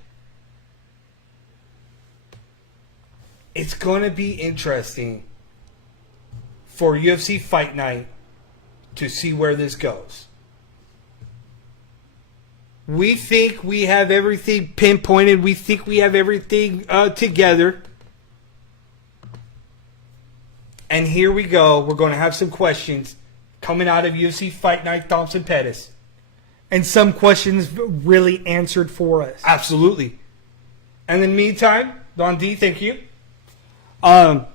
It's going to be interesting for UFC Fight Night to see where this goes. We think we have everything pinpointed. We think we have everything together. And here we go. We're going to have some questions coming out of UFC Fight Night Thompson Pettis. And some questions really answered for us. Absolutely. And in the meantime, Don D, thank you. But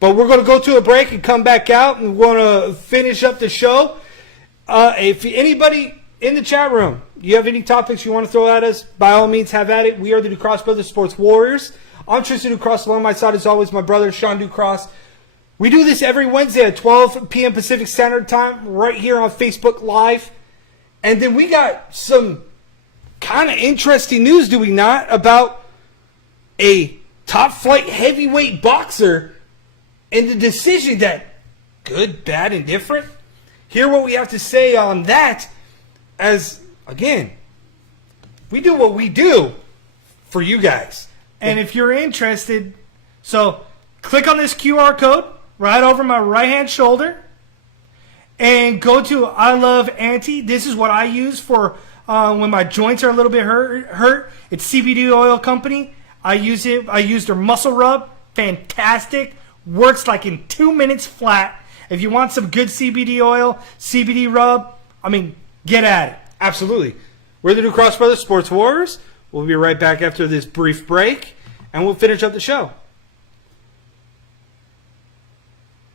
we're going to go to a break and come back out. And we're going to finish up the show. If anybody in the chat room, you have any topics you want to throw at us, by all means, have at it. We are the Ducross Brothers Sports Warriors. I'm Tristan Ducross. Along my side, as always, my brother, Sean Ducross. We do this every Wednesday at 12 p.m. Pacific Standard Time, right here on Facebook Live. And then we got some kind of interesting news, do we not, about a top-flight heavyweight boxer and the decision that, good, bad, and different. Hear what we have to say on that as, again, we do what we do for you guys. And if you're interested, so click on this QR code right over my right-hand shoulder and go to I Love Auntie. This is what I use for when my joints are a little bit hurt. It's CBD oil company. I use it. I use their muscle rub. Fantastic. Works like in 2 minutes flat. If you want some good CBD oil, CBD rub, I mean, get at it. Absolutely. We're the Ducross Brothers Sports Warriors. We'll be right back after this brief break, and we'll finish up the show.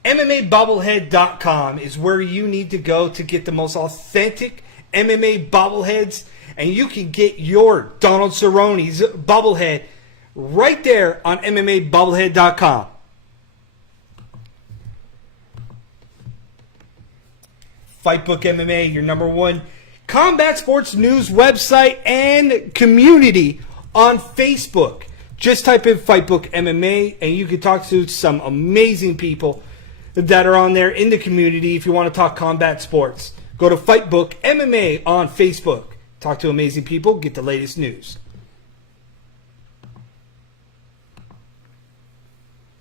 MMABobblehead.com is where you need to go to get the most authentic MMA bobbleheads, and you can get your Donald Cerrone's bobblehead right there on MMABobblehead.com. Fightbook MMA, your number one combat sports news website and community on Facebook. Just type in Fightbook MMA and you can talk to some amazing people that are on there in the community if you want to talk combat sports. Go to Fightbook MMA on Facebook. Talk to amazing people, get the latest news.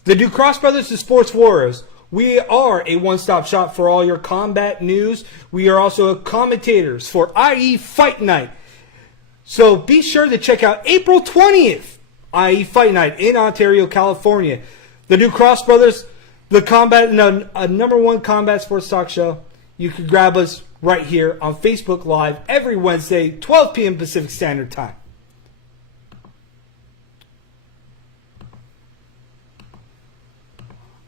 The Ducross Brothers, the Sports Warriors. We are a one-stop shop for all your combat news. We are also commentators for IE Fight Night. So be sure to check out April 20th, IE Fight Night in Ontario, California. The Ducross Brothers, a number one combat sports talk show. You can grab us right here on Facebook Live every Wednesday, 12 p.m. Pacific Standard Time.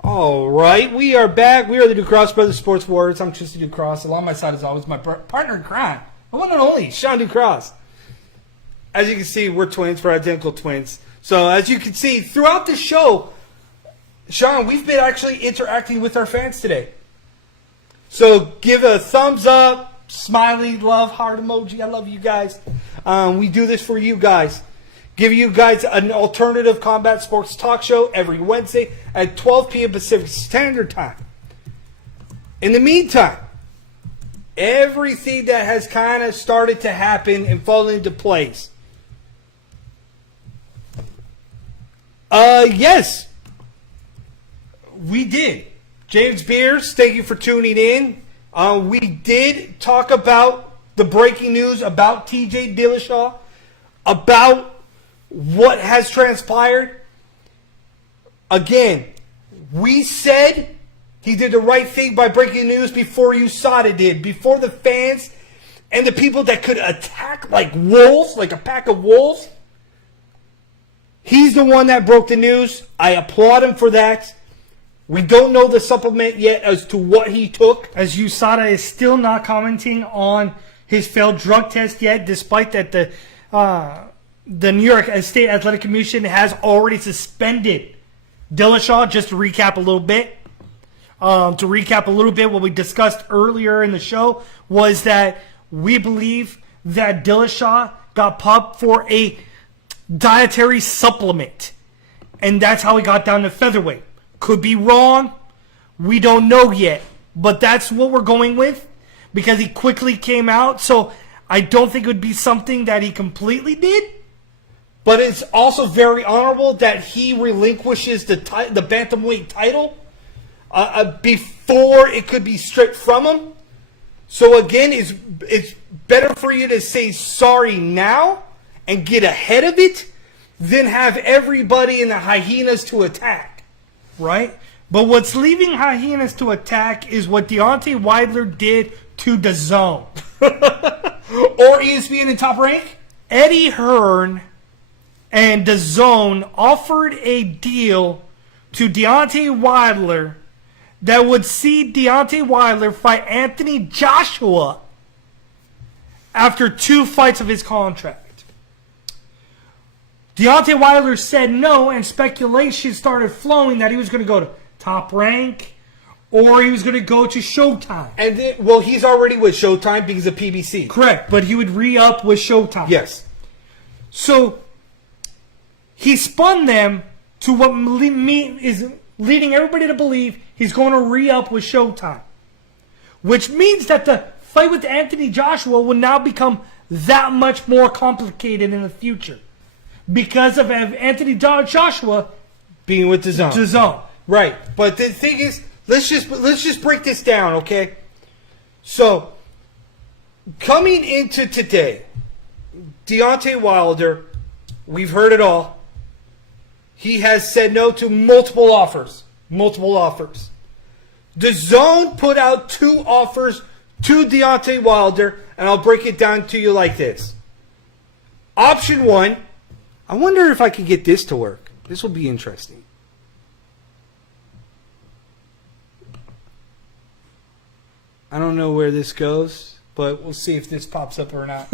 All right, we are back. We are the Ducross Brothers Sports Warriors. I'm Tristan Ducross. Along my side, as always, my partner in crime, the one and only Sean Ducross. As you can see, we're twins. We're identical twins. So as you can see, throughout the show, Sean, we've been actually interacting with our fans today. So give a thumbs up, smiley, love, heart emoji. I love you guys. We do this for you guys. Give you guys an alternative combat sports talk show every Wednesday at 12 p.m. Pacific Standard Time. In the meantime, everything that has kind of started to happen and fall into place. Yes, we did. James Beers, thank you for tuning in. We did talk about the breaking news about TJ Dillashaw, about what has transpired. Again, we said he did the right thing by breaking news before USADA did, before the fans and the people that could attack like wolves, like a pack of wolves. He's the one that broke the news. I applaud him for that. We don't know the supplement yet as to what he took. As USADA is still not commenting on his failed drug test yet, despite that the New York State Athletic Commission has already suspended Dillashaw. Just to recap a little bit. What we discussed earlier in the show was that we believe that Dillashaw got popped for a dietary supplement. And that's how he got down to featherweight. Could be wrong. We don't know yet. But that's what we're going with because he quickly came out. So I don't think it would be something that he completely did. But it's also very honorable that he relinquishes the bantamweight title before it could be stripped from him. So again, it's better for you to say sorry now and get ahead of it than have everybody in the hyenas to attack. Right? But what's leaving hyenas to attack is what Deontay Wilder did to DAZN. Or ESPN in Top Rank? Eddie Hearn and DAZN offered a deal to Deontay Wilder that would see Deontay Wilder fight Anthony Joshua after 2 fights of his contract. Deontay Wilder said no, and speculation started flowing that he was going to go to Top Rank or he was going to go to Showtime. And he's already with Showtime because of PBC. Correct, but he would re-up with Showtime. Yes. So he spun them to what is leading everybody to believe he's going to re-up with Showtime. Which means that the fight with Anthony Joshua will now become that much more complicated in the future. Because of Anthony Joshua being with DAZN. DAZN. Right. But the thing is, let's just break this down, okay? So, coming into today, Deontay Wilder, we've heard it all. He has said no to multiple offers. DAZN put out 2 offers to Deontay Wilder, and I'll break it down to you like this. Option 1, I wonder if I can get this to work. This will be interesting. I don't know where this goes, but we'll see if this pops up or not.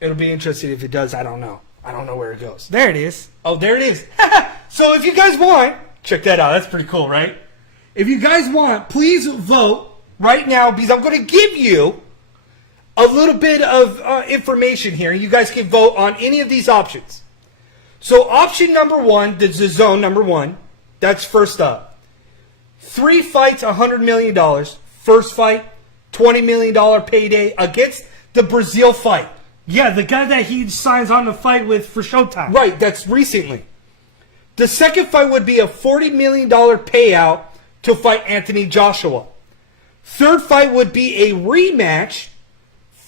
It'll be interesting if it does. I don't know. I don't know where it goes. There it is. Oh, there it is. So if you guys want, check that out. That's pretty cool, right? If you guys want, please vote right now because I'm going to give you a little bit of information here. You guys can vote on any of these options. So option number 1, the DAZN number 1, that's first up. 3 fights, $100 million. First fight, $20 million payday against the Brazil fight. Yeah, the guy that he signs on to fight with for Showtime. Right, that's recently. The second fight would be a $40 million payout to fight Anthony Joshua. Third fight would be a rematch,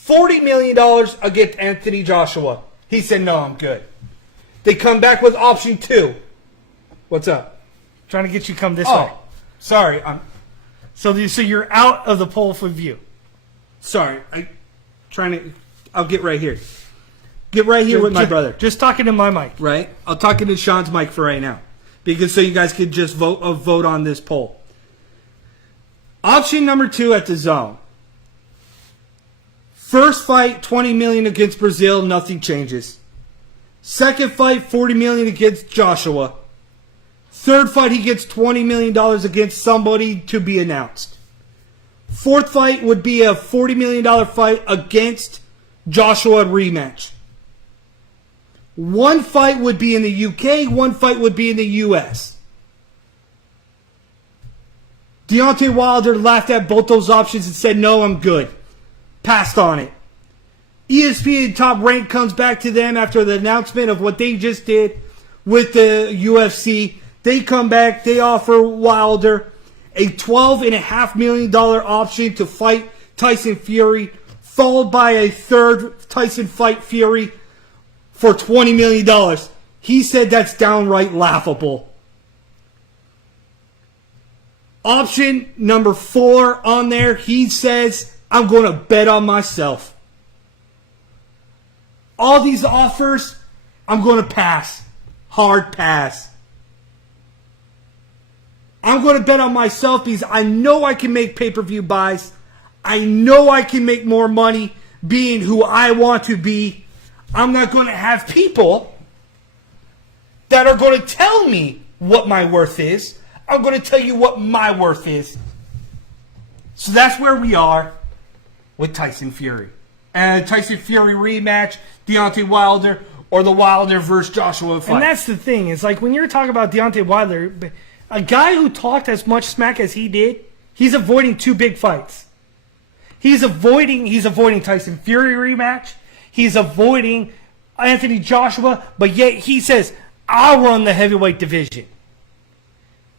$40 million against Anthony Joshua. He said, no, I'm good. They come back with option 2. What's up? Trying to get you to come this way. Sorry. So you're out of the poll for view. Sorry. I'll get right here. Get right here with my brother. Just talking to my mic. Right? I'll talk into Sean's mic for right now. Because so you guys could just vote on this poll. Option number 2 at DAZN. First fight, $20 million against Brazil, nothing changes. Second fight, $40 million against Joshua. Third fight, he gets $20 million against somebody to be announced. Fourth fight would be a $40 million fight against Joshua rematch. One fight would be in the UK, one fight would be in the US. Deontay Wilder laughed at both those options and said, no, I'm good. Passed on it. ESPN Top Rank comes back to them after the announcement of what they just did with the UFC. They come back, they offer Wilder a $12.5 million option to fight Tyson Fury, followed by a third Tyson fight Fury for $20 million. He said that's downright laughable. Option number 4 on there, he says, I'm going to bet on myself. All these offers, I'm going to pass. Hard pass. I'm going to bet on myself because I know I can make pay-per-view buys. I know I can make more money being who I want to be. I'm not going to have people that are going to tell me what my worth is. I'm going to tell you what my worth is. So that's where we are with Tyson Fury. And Tyson Fury rematch, Deontay Wilder, or the Wilder versus Joshua fight. And that's the thing. It's like when you're talking about Deontay Wilder, a guy who talked as much smack as he did, he's avoiding 2 big fights. He's avoiding Tyson Fury rematch. He's avoiding Anthony Joshua, but yet he says, I'll run the heavyweight division.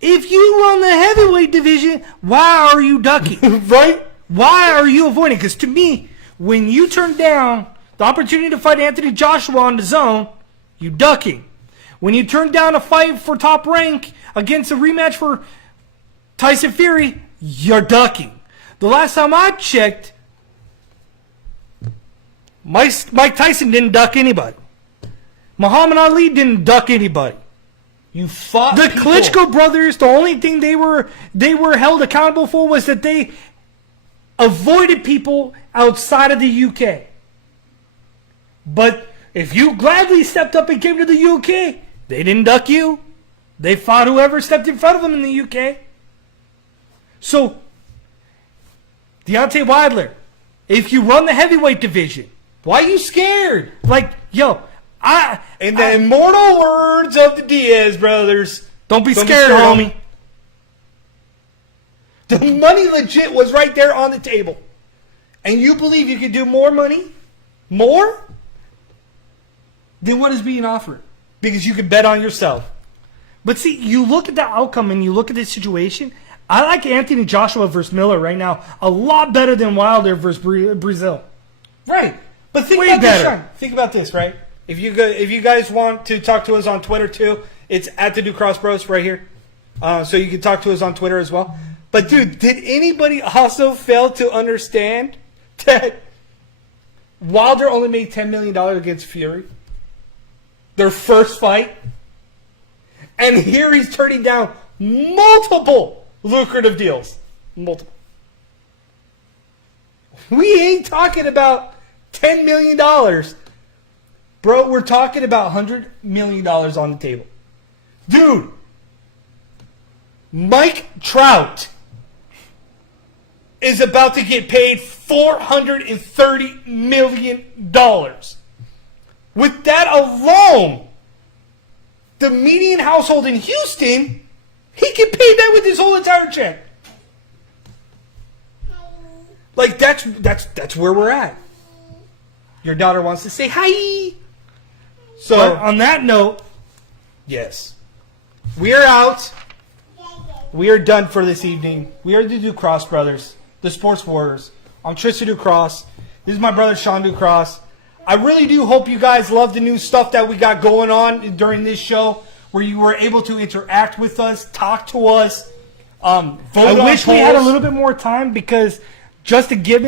If you run the heavyweight division, why are you ducking? Right? Why are you avoiding? Because to me, when you turn down the opportunity to fight Anthony Joshua on DAZN, you ducking. When you turn down a fight for Top Rank against a rematch for Tyson Fury, you're ducking. The last time I checked, Mike Tyson didn't duck anybody. Muhammad Ali didn't duck anybody. You fought the people. Klitschko brothers, the only thing they were held accountable for was that they avoided people outside of the UK. But if you gladly stepped up and came to the UK, they didn't duck you. They fought whoever stepped in front of them in the UK. So, Deontay Wilder, if you run the heavyweight division, why are you scared? Like, yo, in the immortal words of the Diaz brothers, don't be scared, homie. The money legit was right there on the table. And you believe you could do more money? More? Then what is being offered? Because you can bet on yourself. But see, you look at the outcome and you look at this situation. I like Anthony Joshua versus Miller right now a lot better than Wilder versus Brazil. Right. But think Way about better. this, Sean. Think about this, right? If you guys want to talk to us on Twitter too, it's at the New Cross Bros right here. So you can talk to us on Twitter as well. But dude, did anybody also fail to understand that Wilder only made $10 million against Fury? Their first fight. And here he's turning down multiple lucrative deals. Multiple. We ain't talking about $10 million. Bro, we're talking about $100 million on the table. Dude, Mike Trout is about to get paid $430 million. With that alone, the median household in Houston, he can pay that with his whole entire check. Like, that's where we're at. Your daughter wants to say hi. So, But on that note, yes. We are out. We are done for this evening. We are the Ducross Brothers, the Sports Warriors. I'm Tristan Ducross. This is my brother, Sean Ducross. I really do hope you guys love the new stuff that we got going on during this show, where you were able to interact with us, talk to us, vote I on wish we had a polls. little bit more time because just a given